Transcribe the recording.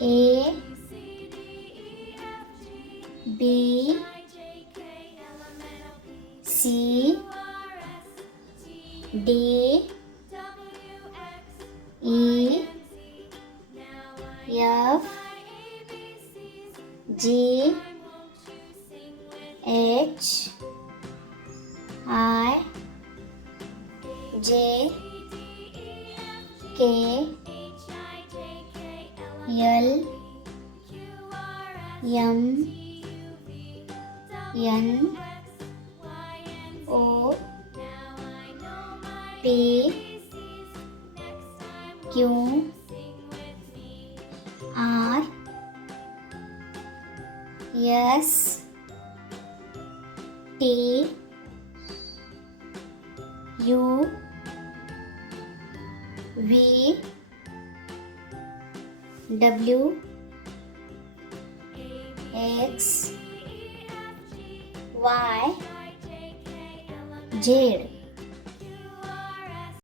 A B C D E F G H I J K L M N O P Q R S T U V W X Y Z.